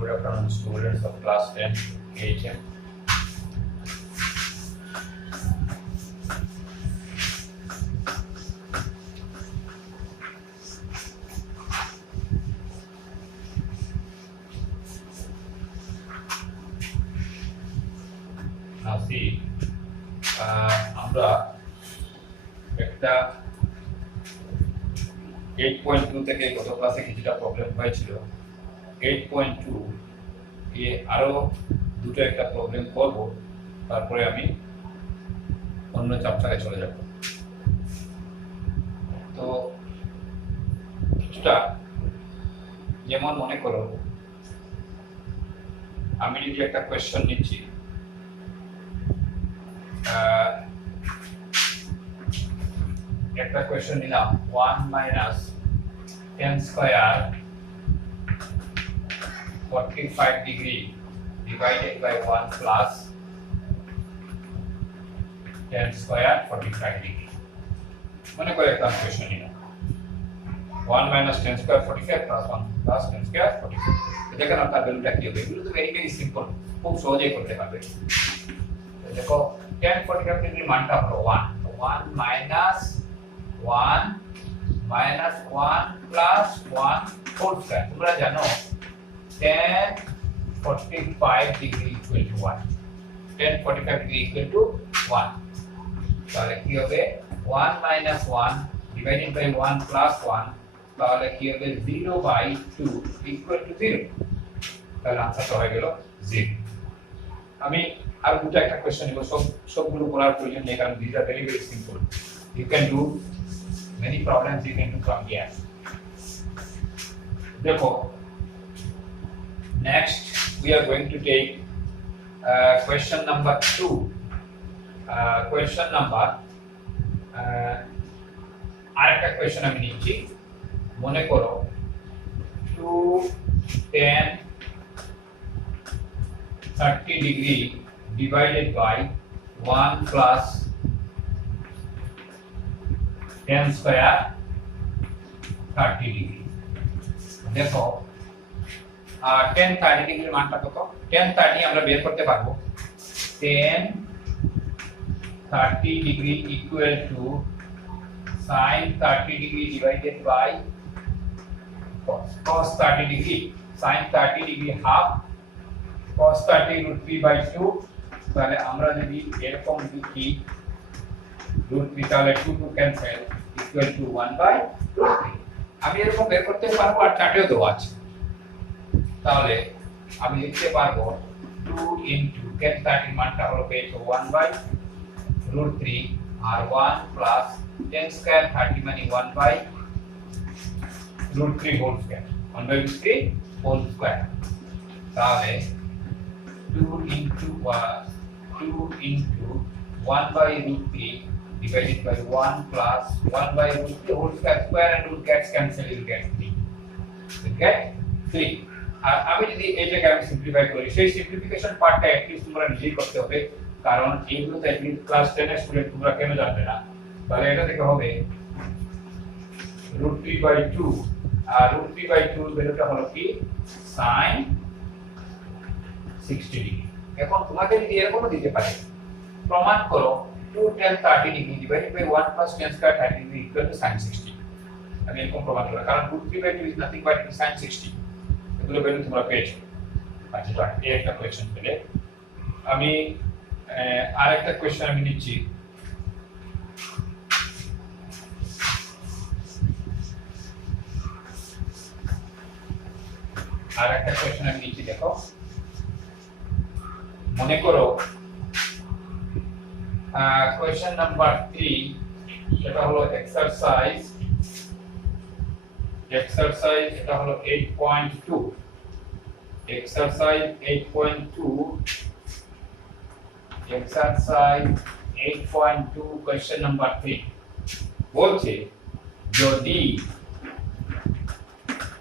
Good afternoon, students of class 10 KHM. Now see, আমরা একটা 8.2 থেকে গত ক্লাসে কিছুটা প্রবলেম হয়েছিল। 8.2 এ আরো দুটো একটা প্রবলেম করব, তারপরে আমি অন্য চ্যাপ্টারে চলে যাব। তো কিছুটা যেমন মনে করো আমি যদি একটা কোয়েশ্চেন নিচ্ছি, একটা কোয়েশ্চেন নিলাম 1 minus 10 square 45 degree divided by 1 plus 10 square 45 degree। মনে করে একটা কোয়েশ্চেন নিলাম 1 minus 10 square 45 plus 1 plus 10 square 45। দেখেন আপনার ভ্যালুটা কি হবে। এগুলো তো ভেরি ভেরি সিম্পল, খুব সহজেই করতে পারবে। দেখো 10 45 ডিগ্রি মানটা হলো 1, 1 minus 1 minus 1 plus 1 whole square। তোমরা জানো 10 45 degree equal to 1, 10 45 degree equal to 1। তাহলে কি হবে 1 minus 1 divided by 1 plus 1, তাহলে কি হবে 0 by 2 equal to 0। তাহলে আনসারটা হয়ে গেল 0। আমি আর দুটো একটা কোশ্চেন নিব, সবগুলো করার প্রয়োজন নেই কারণ these are very very simple, you can do many problems you can do from here। দেখো next we are going to take question number 2। question number আরেকটা কোশ্চেন আমি নিচ্ছি। মনে করো 2 10 30 degree divided by 1 plus 10 square 30 degree। দেখো 10 30 ডিগ্রির মানটা কত? 10 30 আমরা বের করতে পারবো। 10 30 degree equal to sin 30 degree divided by cos 30 degree। sin 30 degree half cos 30 root 3 by 2। তাহলে আমরা যদি এরকম লিখি root 3, তাহলে 2 2 cancel equal to 1 by root 3। আমি এরকম বের করতে পারবো, আর চার্টেও দেওয়া আছে। তাহলে আমি লিখতে পারবো 2 into tan 30 মানটা হলো পেয়েছো 1 by root 3 R 1 plus 10 square 30 মানে 1 by root 3 whole square, 1 by root 3 whole square। তাহলে 2 into 1 by root 3 divided by 1 plus 1 by root 3 whole square and root gets cancel, you get 3, you get 3। আর আমি যদি এই জায়গায় আমি simplify করি, সেই simplification পার্টটা অ্যাটলিস্ট তোমরা নিজেই করতে হবে, কারণ এইগুলো তো অ্যাটলিস্ট ক্লাস 10 এর স্টুডেন্ট তোমরা কেন জানবে না। তাহলে এটা থেকে হবে √3/2 আর √3/2 এর ভ্যালুটা হলো কি sin 60 ডিগ্রি। এখন তোমাকে যদি এরকমও দিতে পারে, প্রমাণ করো 2 10 30 degree divided by 1 plus 10 square 30 degree equal to sin 60। আমি এরকম প্রমাণ করব, কারণ √3/2 is nothing but sin 60। এগুলো ভ্যালু তোমরা পেয়েছো। আচ্ছা তো এই একটা কোশ্চেন পেলে আমি আরেকটা কোশ্চেন আমি নিচ্ছি। আরেকটা কোশ্চেন আমি নিচ্ছি। দেখো মনে করো কোশ্চেন নাম্বার 3, সেটা হলো এক্সারসাইজ এটা হলো 8.2। এক্সারসাইজ 8.2 কোশ্চেন নাম্বার 3 বলছে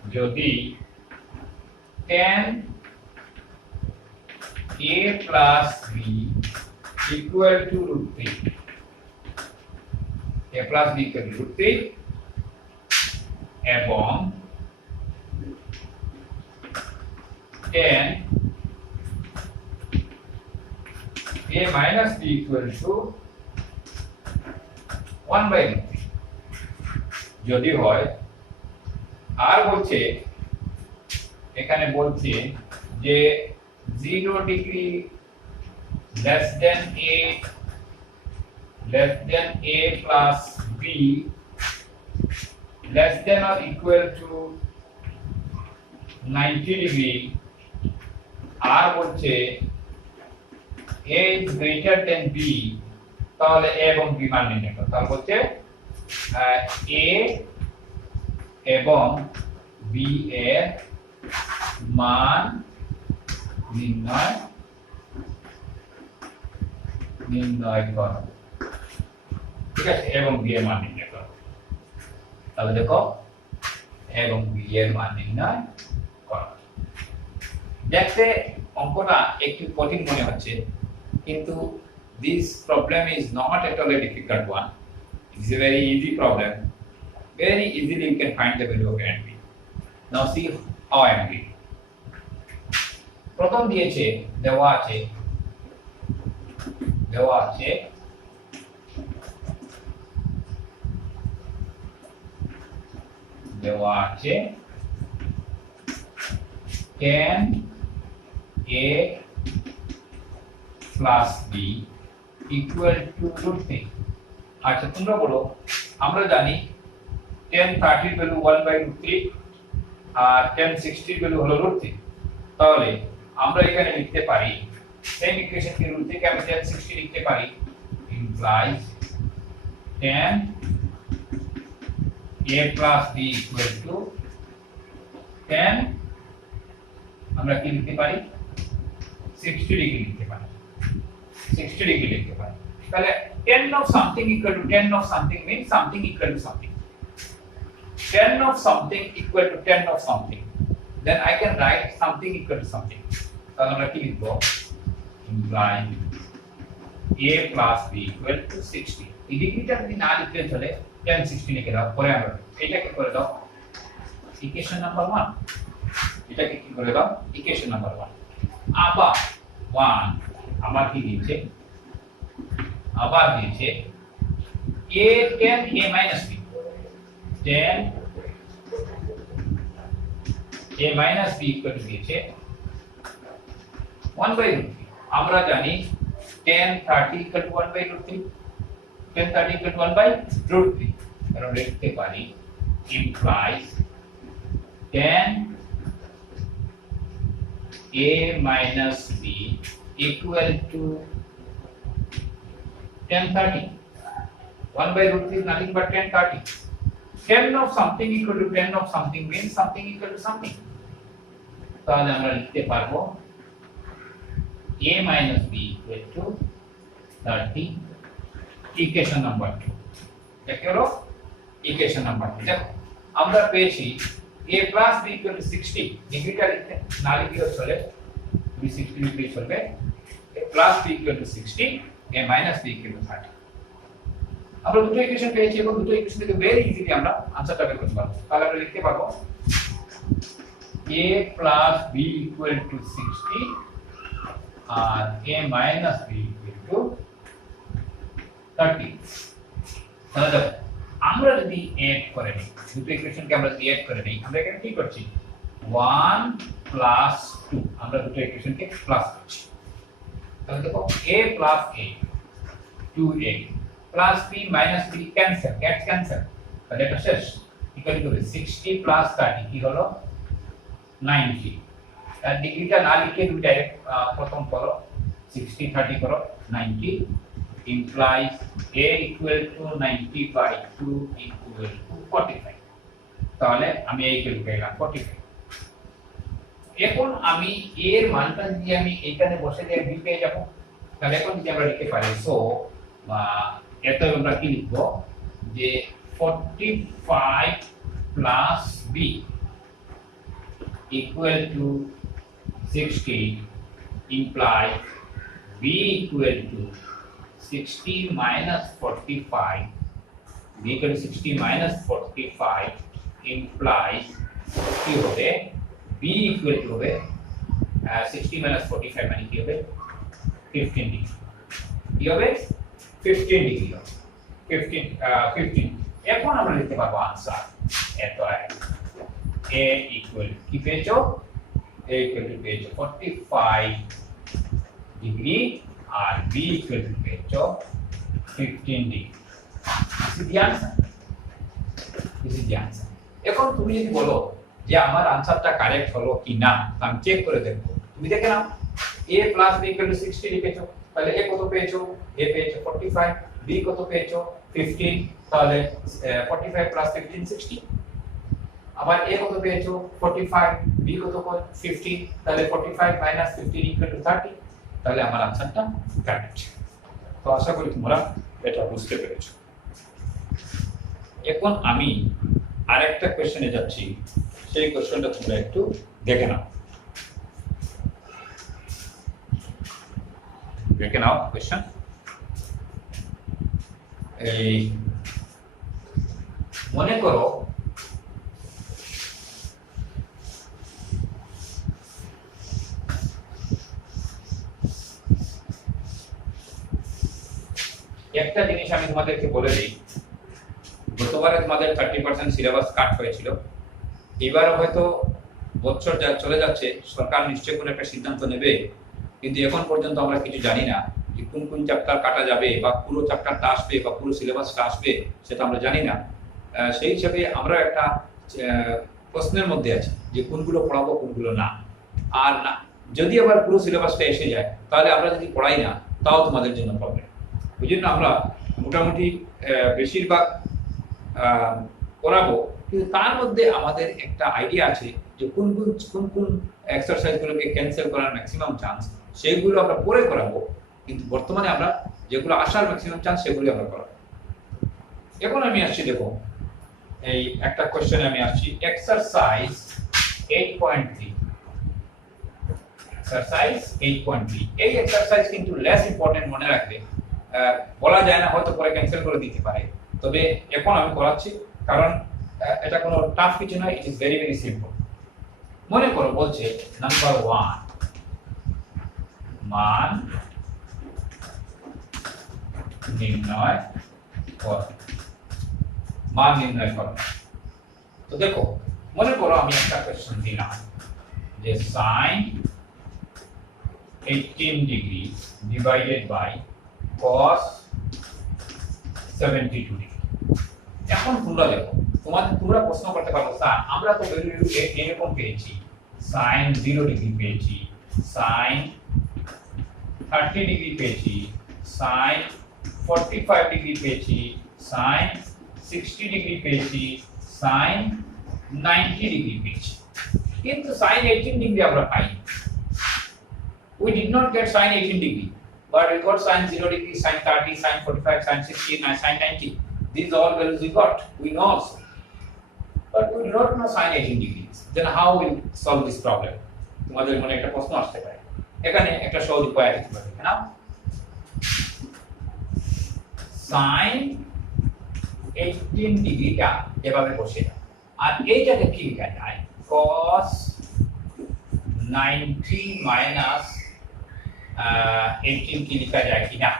যদি tan a plus b equal to √3, a plus b equal to √3 এবং 10 a minus b equal to 1 by root 3 যদি হয় আর বলছে এখানে বলছে যে 0 degree less than a plus b less than or equal to 90 degree আর বলছে a is greater than b তাহলে a এবং b মান নির্ণয় করো তাহলে বলছে a এবং b এর মান নির্ণয় করো ঠিক আছে এবং b এর মান নির্ণয় করো তাহলে দেখো এবং b এর মান নির্ণয় করো দেখতে অঙ্কটা একটু কঠিন মনে হচ্ছে কিন্তু this problem is not at all a difficult one. It is a very easy problem. Very easily you can find the value of a and b. Now see how I am doing. প্রথম দিয়েছে দেওয়া আছে 10 a plus b equal to root 3 আচ্ছা তোমরা বলো আমরা জানি 10 30 value 1 by root 3 আর 10 60 ভ্যালু হলো root 3 তাহলে আমরা এখানে লিখতে পারি সেম ইকুয়েশন কে root 3 কে আমি 10 60 লিখতে পারি implies 10 a plus b equal to 10 আমরা কি লিখতে পারি 60 ডিগ্রি লিখতে পারি 60 ডিগ্রি লিখতে পারি তাহলে 10 of something equal to 10 of something means something equal to something 10 of something equal to 10 of something then I can write something equal to something তাহলে আমরা কি লিখব imply a plus b equal to 60 এই ডিগ্রিটা যদি না লিখতে চলে 10 60 লিখে দাও পরে আমরা এটাকে করে দাও ইকুয়েশন নাম্বার 1 এটাকে কি করে দাও ইকুয়েশন নাম্বার 1 আবার 1 আবার কি দিয়েছে আবার দিয়েছে a 10 a minus b 10 a minus b equal to দিয়েছে 1 by root 3 আমরা জানি 10 30 equal to 1 by root 3 10 30 equal to 1 by root 3 কারণ লিখতে পারি implies 10 a minus b equal to 1030 1 by root 3 is nothing but 1030 10 of something equal to 10 of something means something equal to something তাহলে আমরা লিখতে পারবো a minus b equal to 30 equation number 2 দেখো হলো equation number 2 দেখো আমরা পেয়েছি a plus b equal to 60 ডিগ্রিটা লিখতে না লিখলেও চলে b 60 লিখলেই চলবে a plus b equal to 60 a minus b equal to 30 আমরা দুটো ইকুয়েশন পেয়েছি এবং দুটো ইকুয়েশন থেকে ভেরি ইজিলি আমরা আনসারটা বের করতে পারবো তাহলে আমরা লিখতে পারবো a plus b equal to 60 R a minus b equal to 30 তাহলে দেখো আমরা যদি এড করে নিই দুটো ইকুয়েশনকে আমরা যদি এড করে নিই আমরা এখানে কি করছি 1 plus 2 আমরা দুটো ইকুয়েশনকে প্লাস করছি তাহলে দেখো a plus a 2a plus b minus b cancel gets cancel তাহলে এটা শেষ ইকুয়াল টু 60 plus 30 কি হলো 90 আর ডিগ্রিটা না লিখে তুমি ডাইরেক্ট প্রথম করো 60 30 করো 90 implies a equal to 90 by 2 equal to 45 তাহলে আমি এই ইকুয়াল পেলাম 45 এখন আমি a এর মানটা যদি আমি এখানে বসে দিয়ে b পেয়ে যাব তাহলে এখন যদি আমরা লিখতে পারি সো এত আমরা কি লিখব যে 45 plus b equal to 60 implies b equal to 60 minus 45 b equal to 60 minus 45 implies কি হবে b equal to হবে 60 minus 45 মানে কি হবে 15 ডিগ্রি কি হবে 15 ডিগ্রি হবে 15 এখন আমরা লিখতে পারবো আনসার এত a ইকুয়াল কি পেয়েছো a ইকুয়াল টু পেয়েছো 45 ডিগ্রি আর b ইকুয়াল টু পেয়েছো 15 degree this is the answer এখন তুমি যদি বলো যে আমার আনসারটা কারেক্ট হলো কি না আমি চেক করে দেখব তুমি দেখে নাও a plus b equal to 60 লিখেছো তাহলে a কত পেয়েছো a পেয়েছো 45 b কত পেয়েছো 15 তাহলে 45 plus 15 60 আবার a কত পেয়েছো 45 b কত 50 তাহলে 45 minus 15 equal to 30 তাহলে আমার আনসারটা কারেক্ট তো আশা করি তোমরা এটা বুঝতে পেরেছো এখন আমি আরেকটা কোশ্চেনে যাচ্ছি সেই কোশ্চেনটা তোমরা একটু দেখে নাও কোশ্চেন এই মনে করো একটা জিনিস আমি তোমাদেরকে বলে দিই গতবারে তোমাদের 30% সিলেবাস কাট হয়েছিল এবার হয়তো বছর যা চলে যাচ্ছে সরকার নিশ্চয়ই কোনো একটা সিদ্ধান্ত নেবে কিন্তু এখন পর্যন্ত আমরা কিছু জানি না যে কোন কোন চ্যাপ্টার কাটা যাবে বা পুরো চ্যাপ্টারটা আসবে বা পুরো সিলেবাসটা আসবে সেটা আমরা জানি না সেই হিসাবে আমরা একটা প্রশ্নের মধ্যে আছি যে কোনগুলো পড়াবো কোনগুলো না আর না যদি আবার পুরো সিলেবাসটা এসে যায় তাহলে আমরা যদি পড়াই না তাও তোমাদের জন্য প্রবলেম ওই জন্য আমরা মোটামুটি বেশিরভাগ করাবো কিন্তু তার মধ্যে আমাদের একটা আইডিয়া আছে যে কোন কোন এক্সারসাইজগুলোকে ক্যান্সেল করার ম্যাক্সিমাম চান্স সেগুলো আমরা পরে করাবো কিন্তু বর্তমানে আমরা যেগুলো আসার ম্যাক্সিমাম চান্স সেগুলো আমরা করাবো এখন আমি আসছি দেখো এই একটা কোশ্চেনে আমি আসছি এক্সারসাইজ 8.3 এক্সারসাইজ 8.3 এই এক্সারসাইজ কিন্তু লেস ইম্পর্টেন্ট মনে রাখবে বলা যায় না হয়তো পরে ক্যান্সেল করে দিতে পারে তবে এখন আমি করাচ্ছি কারণ এটা কোনো টাফ কিছু নয় it is very very simple মনে করো বলছে নাম্বার 1 মান নির্ণয় করো তো দেখো মনে করো আমি একটা কোশ্চেন দিলাম যে sin 18 degree divided by cos 72 degree এখন তোমরা দেখো তোমরা প্রশ্ন করতে পারো স্যার আমরা তো ভ্যালু এরকম পেয়েছি sin 0 ডিগ্রি পেয়েছি sin 30 ডিগ্রি পেয়েছি sin 45 ডিগ্রি পেয়েছি sin 60 ডিগ্রি পেয়েছি sin 90 ডিগ্রি পেয়েছি কিন্তু sin 18 ডিগ্রি আমরা পাইনি we did not get sin 18 degree but we got sin 0 degree sin 30 sin 45 sin 60 sin 90 these all values we got we know also but we do not know sin 18 degrees then how will solve this problem তোমাদের মনে একটা প্রশ্ন আসতে পারে এখানে একটা সহজ উপায় আছে তোমরা দেখে নাও sin 18 ডিগ্রিটা এভাবে বসে দাও আর এইটাকে কি লেখা যায় cos 90 minus 18 কি লেখা যায় কিনা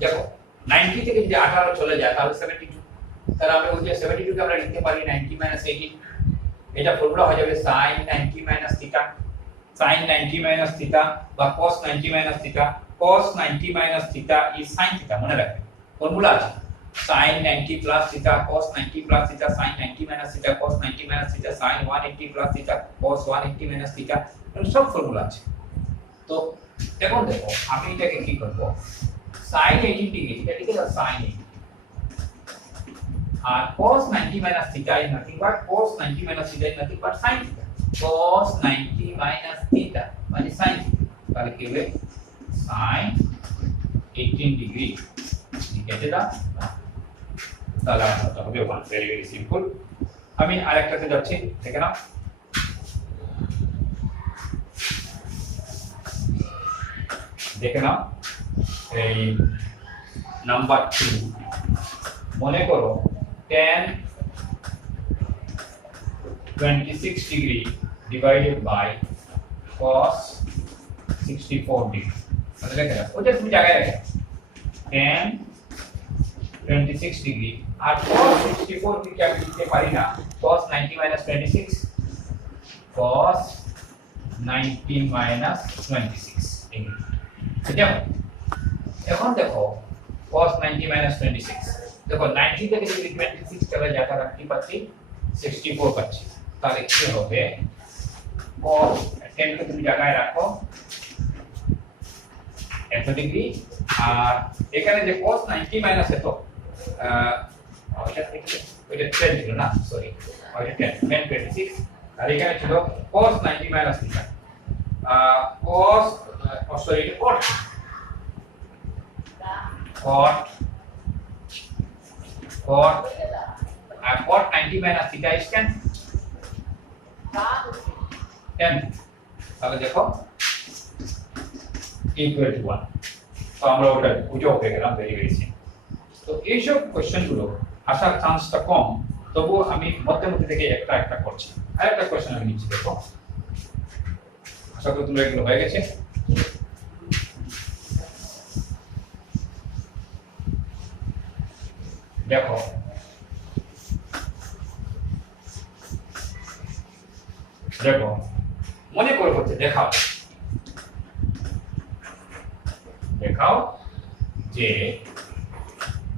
দেখো 90 থেকে যদি 18 চলে যায় তাহলে 72 তাহলে আমরা ওই যে 72 কে আমরা লিখতে পারি 90 minus 18 এটা ফর্মুলা হয়ে যাবে sin 90 minus theta sin 90 minus theta বা cos 90 minus theta cos 90 minus theta is sin theta মনে রাখবে ফর্মুলা আছে sin 90 plus theta cos 90 plus theta sin 90 minus theta cos 90 minus theta sin 180 plus theta cos 180 minus theta সব formula আছে তো এখন দেখো আমি এটাকে কি করব sin 18 ডিগ্রি এটা লিখে দাও sin 18 R cos 90 minus theta is nothing but cos 90 minus theta is nothing but sin theta cos 90 minus theta মানে sin theta তাহলে কি হবে sin 18 ডিগ্রি লিখে দাও তাহলে আনসারটা হবে 1 ভেরি ভেরি সিম্পল আমি আরেকটাতে যাচ্ছি দেখে নাও এই নাম্বার 2 মনে করো tan 26 degree divided by cos 64 degree মানে দেখেন ওটা তুমি জায়গায় রাখো tan 26 ডিগ্রি আর cos 64 কি আমি লিখতে পারি না cos 90 minus 26 cos 90 minus 26 degree ঠিক আছে এখন দেখো cos 90 minus 26 দেখো 90 থেকে যদি 26 চলে যায় তাহলে কি পাচ্ছি 64 পাচ্ছি তাহলে কি হবে cos 10 কে তুমি জায়গায় রাখো এত ডিগ্রি আর এখানে যে cos 90 মাইনাস এত ওইটা 10 ছিল না সরি ওইটা 10 26 আর এখানে ছিল cos 90 minus theta cos sorry cot cot 90 minus theta is 10 তাহলে দেখো equal to 1 তো আমরা ওটা বুঝে পেয়ে গেলাম ভেরি ভেরি সিম্পল তো এইসব কোশ্চেন গুলো আসার চান্সটা কম তবুও আমি মধ্যে মধ্যে থেকে একটা একটা করছি আরেকটা কোশ্চেন আমি নিচ্ছি দেখো আশা করি তোমরা এগুলো হয়ে গেছে দেখো দেখো মনে করে হচ্ছে দেখাও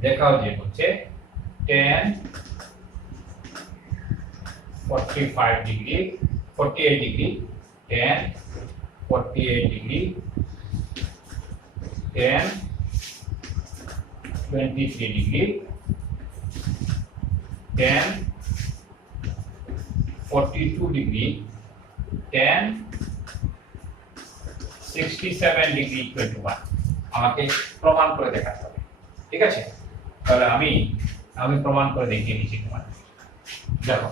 দেখাও যে হচ্ছে tan 45 degree 48 degree tan 48 degree tan 23 degree tan 42 degree tan 67 degree equal to 1 আমাকে প্রমাণ করে দেখাতে হবে ঠিক আছে তাহলে আমি প্রমাণ করে দেখিয়ে দিচ্ছি তোমার দেখো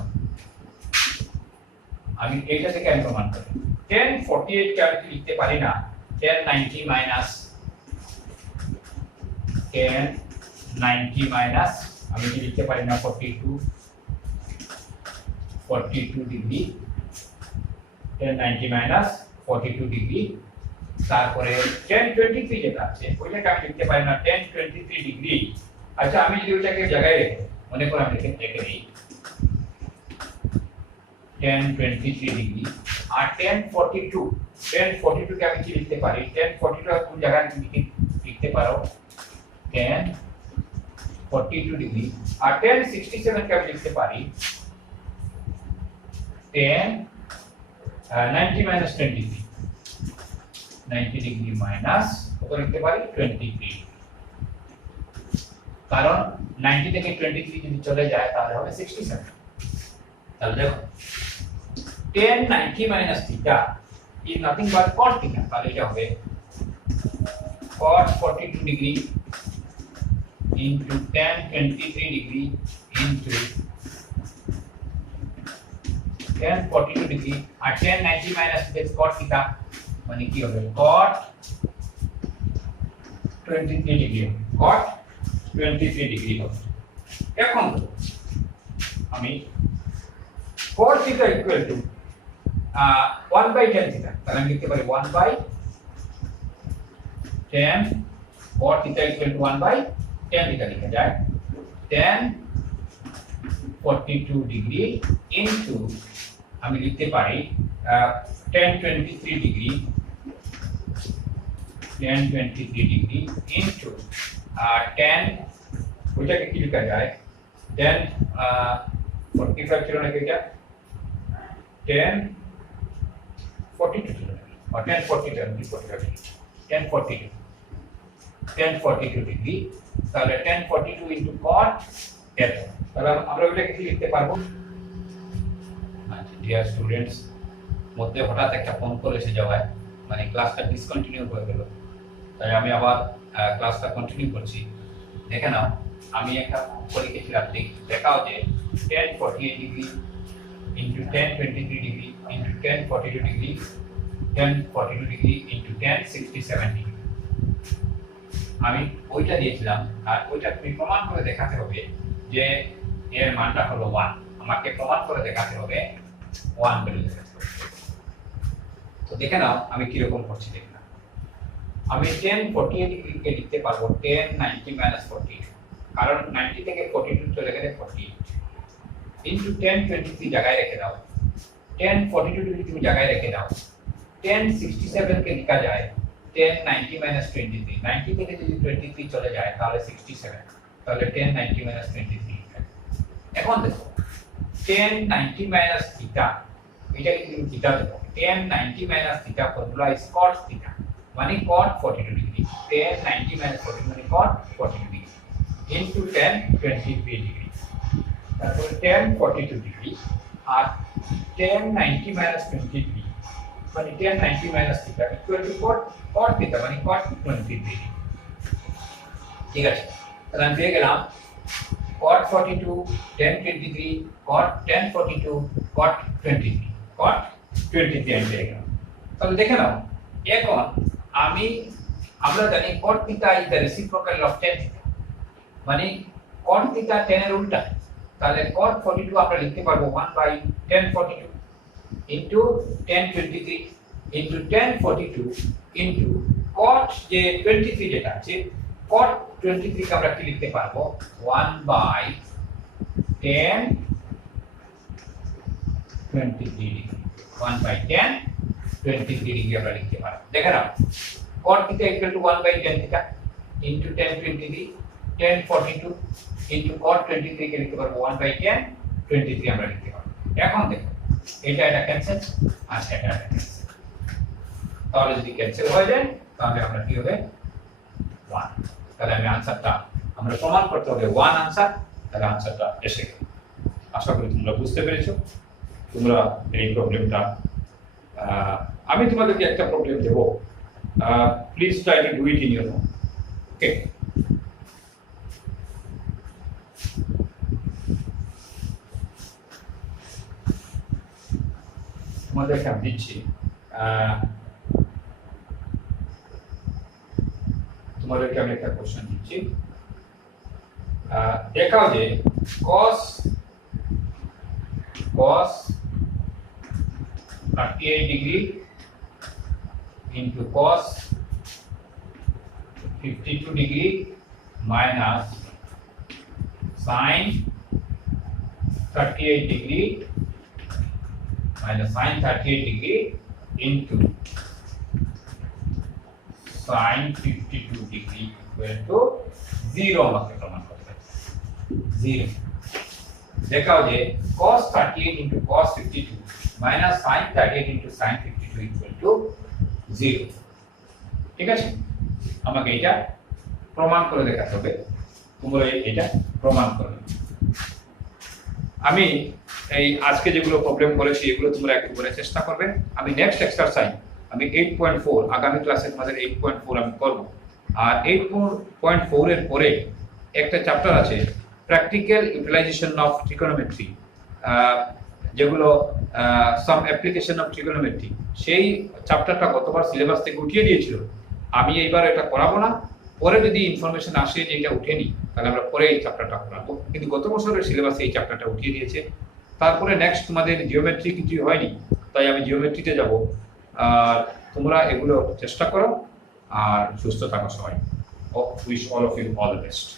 আমি এইটা থেকে আমি প্রমাণ করি tan 48 কে আমি লিখতে পারি না tan 90 মাইনাস tan 90 মাইনাস আমি কি লিখতে পারি না 42 ডিগ্রি tan 90 মাইনাস 42 ডিগ্রি তারপরে tan 23 যেটা আছে ওইটাকে আমি লিখতে পারি না tan 23 ডিগ্রি আচ্ছা আমি যদি ওইটাকে জায়গায় রেখে মনে করে আমি লিখে দিই tan 23 ডিগ্রি আর tan 42 কে আমি কি লিখতে পারি tan 42 কোন জায়গায় লিখতে পারো tan 42 ডিগ্রি আর tan 67 কে আমি লিখতে পারি tan 90 minus 23 90 ডিগ্রি মাইনাস কত লিখতে পারি 23 কারণ 90 থেকে 23 যদি চলে যায় তাহলে হবে 67 তাহলে দেখো tan 90 minus theta is nothing but cos theta তাহলে এটা হবে cos 42 degree into tan 23 degree into tan 42 degree R tan 90 minus this cot theta মানে কি হবে cot 23 degree cot 23 degree হবে এখন আমি cot theta equal to 1 by tan theta তাহলে আমি লিখতে পারি 1 by tan cot theta equal to 1 by tan theta লিখা যায় tan 42 degree into আমি লিখতে পারি tan 23 degree into tan ওইটাকে কি লেখা যায় tan 45 ছিল নাকি এটা tan 42 ছিল or tan 42 ডিগ্রি তাহলে tan 42 into cot theta তাহলে আমরা ওইটাকে কি লিখতে পারবো ডিয়ার স্টুডেন্টস মধ্যে হঠাৎ একটা ফোন কল এসে যাওয়ায় মানে ক্লাসটা ডিসকন্টিনিউ হয়ে গেল তাই আমি আবার ক্লাসটা কন্টিনিউ করছি দেখে নাও আমি একটা পরীক্ষা দেখাও যে tan 48 degree into tan 23 degree into tan 42 degree tan 42 degree into tan 67 degree আমি ওইটা দিয়েছিলাম আর ওইটা তুমি প্রমাণ করে দেখাতে হবে যে এর মানটা হলো 1 আমাকে প্রমাণ করে দেখাতে হবে 1 ভ্যালু দেখাতে তো দেখে নাও আমি কিরকম করছি দেখে নাও। আমি tan 48 ডিগ্রিকে লিখতে পারবো tan 90 minus 48, কারণ 90 থেকে 42 চলে গেলে 48 ইনটু tan 23 জায়গায় রেখে দাও, tan 42 ডিগ্রি তুমি জায়গায় রেখে দাও, tan 67 কে লিখা যায় tan 90 minus 23, 90 থেকে যদি 23 চলে যায় তাহলে 67, তাহলে tan 90 minus 23। এখন দেখো tan 90 minus theta, এটা কিন্তু থিটা দেবো, tan 90 minus theta formula is cot theta, মানে cot 42 ডিগ্রি, tan 90 minus 42 মানে cot 42 degree into tan 23 degree, তারপর tan 42 ডিগ্রি আর tan 90 minus 23 মানে tan 90 minus theta equal to cot theta মানে cot 23 degree. ঠিক আছে, তাহলে আমি পেয়ে গেলাম cot 42 tan 23 cot tan 42 cot 23 cot 23 আমি পেয়ে গেলাম। তাহলে দেখে নাও এখন আমরা জানি cot theta is the reciprocal of tan theta, মানে cot theta tan এর উল্টা, তাহলে cot 42 আমরা লিখতে পারবো 1 by tan 42 into tan 23 into tan 42 into cot যে 23 যেটা আছে cot 23 কে আমরা কি লিখতে পারবো 1 by tan 23 degree, 1 by tan 23 degree আমরা লিখতে পারবো। দেখে নাও cot theta equal to 1 by tan theta into tan 23 tan 42 into cot 23 কে লিখতে পারবো 1 by tan 23 আমরা লিখতে পারবো। এখন দেখো এটা ক্যান্সেল আর এটা ক্যান্সেল, তাহলে যদি ক্যান্সেল হয়ে যায় তাহলে আমরা কি হবে 1, তাহলে আমি আনসারটা আমরা প্রমাণ করতে হবে 1 আনসার, তাহলে আনসারটা এসে গেল। আশা করি তোমরা বুঝতে পেরেছো। তোমরা এই প্রবলেমটা আমি তোমাদেরকে একটা প্রবলেম দেব, please try to do it in your home. Okay, তোমাদেরকে আমি দিচ্ছি, তোমাদেরকে আমি একটা কোশ্চেন দিচ্ছি, দেখাও যে cos 38 degree into cos 52 degree minus sin 38 degree minus sin 38 degree into sin 52 degree equal to 0 আমাকে প্রমাণ করতে হবে 0। দেখাও যে cos 38 into cos 52 minus sin 38 into sin 52 equal to 0। ঠিক আছে, আমাকে এটা প্রমাণ করে দেখাতে হবে, তোমরা এটা প্রমাণ করবে। আমি এই আজকে যেগুলো প্রবলেম করেছি এগুলো তোমরা একটু করে চেষ্টা করবে। আমি নেক্সট এক্সারসাইজ আমি 8.4 আগামী ক্লাসে তোমাদের 8.4 আমি করব, আর 8.4 এর পরে একটা চ্যাপ্টার আছে প্র্যাকটিক্যাল ইউটিলাইজেশন অফ ট্রিগোনোমেট্রি, যেগুলো সাম অ্যাপ্লিকেশন অফ ট্রিগোনোমেট্রি, সেই চ্যাপ্টারটা গতবার সিলেবাস থেকে উঠিয়ে দিয়েছিল। আমি এইবার এটা করাবো না, পরে যদি ইনফরমেশন আসে যে এটা উঠেনি তাহলে আমরা পরে এই চ্যাপ্টারটা করাবো, কিন্তু গত বছরের সিলেবাসে এই চ্যাপ্টারটা উঠিয়ে দিয়েছে। তারপরে নেক্সট তোমাদের জিওমেট্রি কিছুই হয়নি, তাই আমি জিওমেট্রিতে যাব। আর তোমরা এগুলো চেষ্টা করো আর সুস্থ থাকো সবাই। Wish all of you all the best.